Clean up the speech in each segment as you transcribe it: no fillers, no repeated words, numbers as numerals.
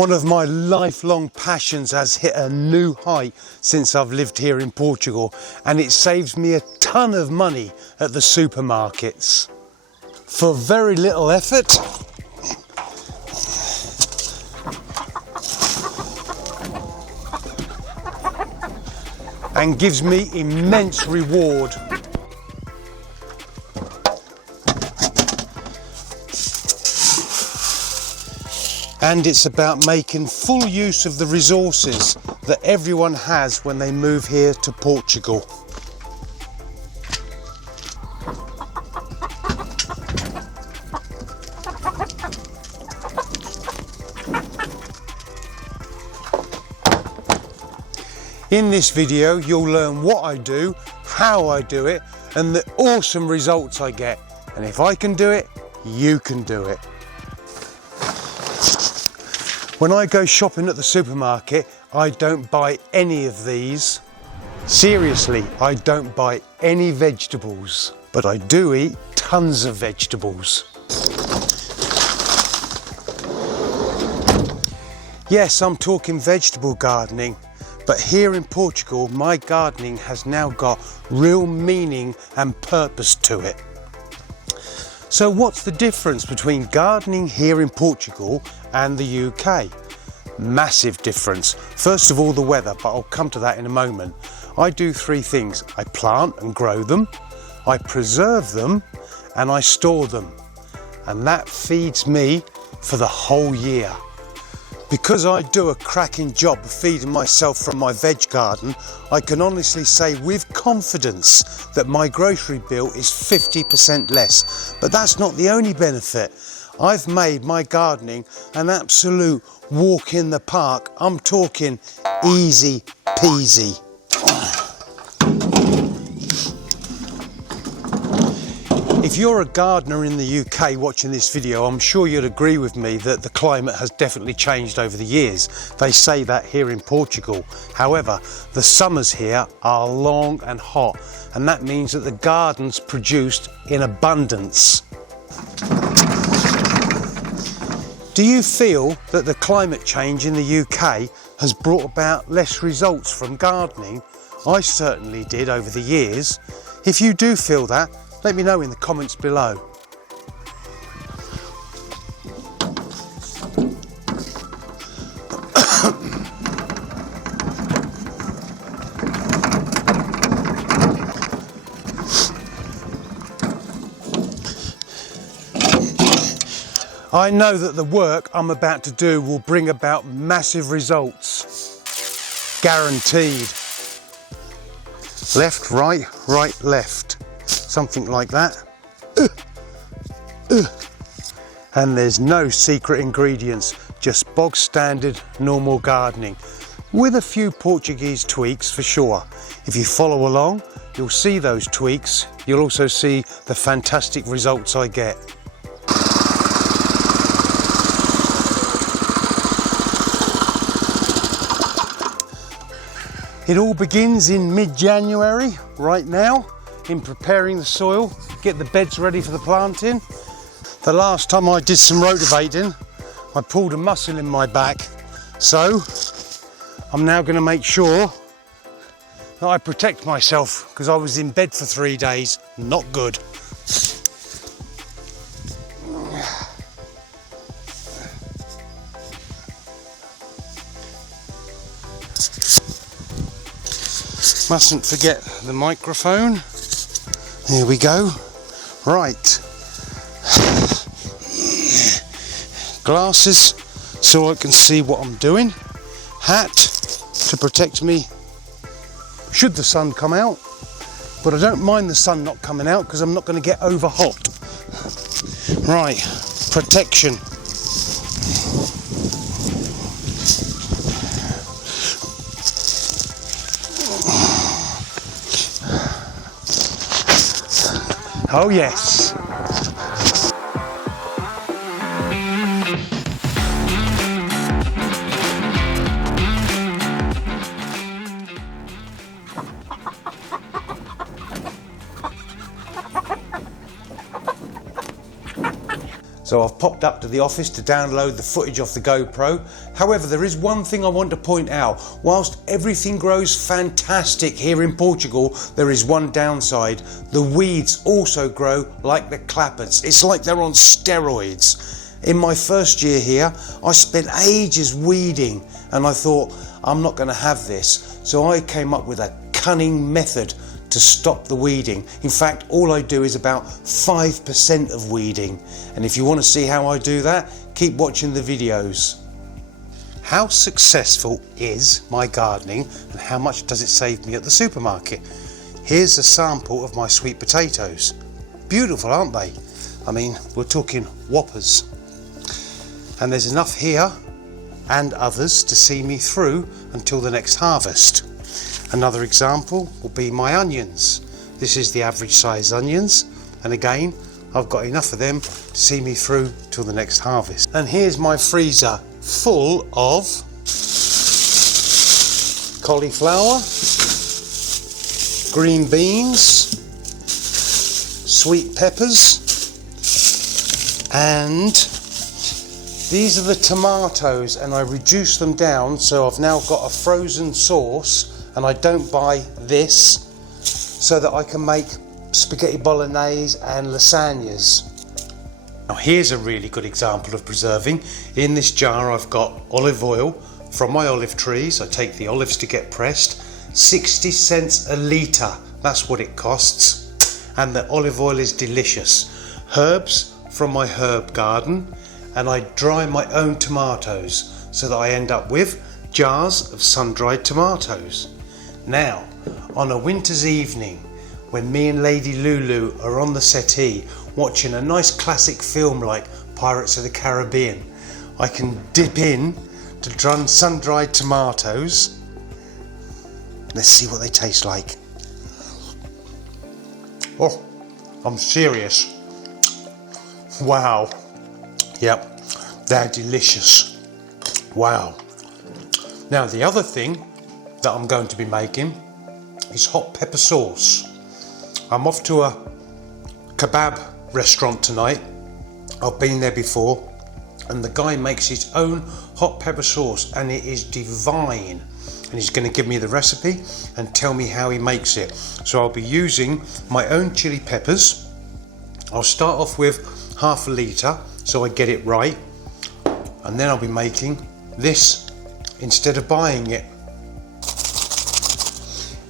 One of my lifelong passions has hit a new height since I've lived here in Portugal, and it saves me a ton of money at the supermarkets. For very little effort, and gives me immense reward. And it's about making full use of the resources that everyone has when they move here to Portugal. In this video, you'll learn what I do, how I do it, and the awesome results I get. And if I can do it, you can do it. When I go shopping at the supermarket, I don't buy any of these. Seriously, I don't buy any vegetables, but I do eat tons of vegetables. Yes, I'm talking vegetable gardening, but here in Portugal, my gardening has now got real meaning and purpose to it. So what's the difference between gardening here in Portugal and the UK? Massive difference. First of all, the weather, but I'll come to that in a moment. I do three things. I plant and grow them, I preserve them, and I store them. And that feeds me for the whole year. Because I do a cracking job of feeding myself from my veg garden, I can honestly say with confidence that my grocery bill is 50% less. But that's not the only benefit. I've made my gardening an absolute walk in the park. I'm talking easy peasy. If you're a gardener in the UK watching this video, I'm sure you'd agree with me that the climate has definitely changed over the years. They say that here in Portugal. However, the summers here are long and hot, and that means that the garden's produced in abundance. Do you feel that the climate change in the UK has brought about less results from gardening? I certainly did over the years. If you do feel that, let me know in the comments below. I know that the work I'm about to do will bring about massive results. Guaranteed. Left, right, right, left. Something like that. And there's no secret ingredients, just bog standard normal gardening, with a few Portuguese tweaks for sure. If you follow along, you'll see those tweaks. You'll also see the fantastic results I get. It all begins in mid-January, right now, in preparing the soil, get the beds ready for the planting. The last time I did some rotivating, I pulled a muscle in my back. So I'm now going to make sure that I protect myself, because I was in bed for 3 days. Not good. Mustn't forget the microphone. Here we go. Right. Glasses so I can see what I'm doing. Hat to protect me should the sun come out. But I don't mind the sun not coming out because I'm not going to get over hot. Right. Protection. Oh yes. So I've popped up to the office to download the footage off the GoPro. However, there is one thing I want to point out. Whilst everything grows fantastic here in Portugal, there is one downside. The weeds also grow like the clappers. It's like they're on steroids. In my first year here, I spent ages weeding and I thought, I'm not going to have this. So I came up with a cunning method to stop the weeding. In fact, all I do is about 5% of weeding. And if you want to see how I do that, keep watching the videos. How successful is my gardening and how much does it save me at the supermarket? Here's a sample of my sweet potatoes. Beautiful, aren't they? I mean, we're talking whoppers. And there's enough here and others to see me through until the next harvest. Another example will be my onions. This is the average size onions, and again I've got enough of them to see me through till the next harvest. And here's my freezer full of cauliflower, green beans, sweet peppers, and these are the tomatoes, and I reduced them down so I've now got a frozen sauce. And I don't buy this so that I can make spaghetti bolognese and lasagnas. Now here's a really good example of preserving. In this jar I've got olive oil from my olive trees. I take the olives to get pressed. 60 cents a litre, that's what it costs. And the olive oil is delicious. Herbs from my herb garden, and I dry my own tomatoes so that I end up with jars of sun-dried tomatoes. Now, on a winter's evening, when me and Lady Lulu are on the settee watching a nice classic film like Pirates of the Caribbean, I can dip in to sun-dried tomatoes. Let's see what they taste like. Oh, I'm serious. Wow. Yep, they're delicious. Wow. Now the other thing that I'm going to be making is hot pepper sauce. I'm off to a kebab restaurant tonight. I've been there before, and the guy makes his own hot pepper sauce and it is divine. And he's going to give me the recipe and tell me how he makes it. So I'll be using my own chili peppers. I'll start off with half a litre so I get it right, and then I'll be making this instead of buying it.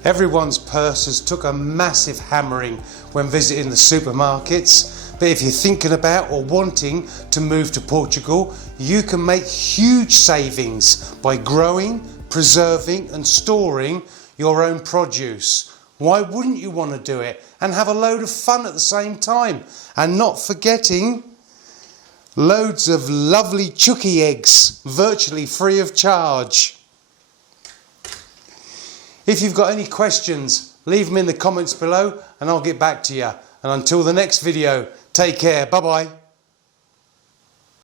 Everyone's purses took a massive hammering when visiting the supermarkets, but if you're thinking about or wanting to move to Portugal, you can make huge savings by growing, preserving and storing your own produce. Why wouldn't you want to do it and have a load of fun at the same time? And not forgetting loads of lovely chucky eggs, virtually free of charge. If you've got any questions, leave them in the comments below and I'll get back to you. And until the next video, take care. Bye bye.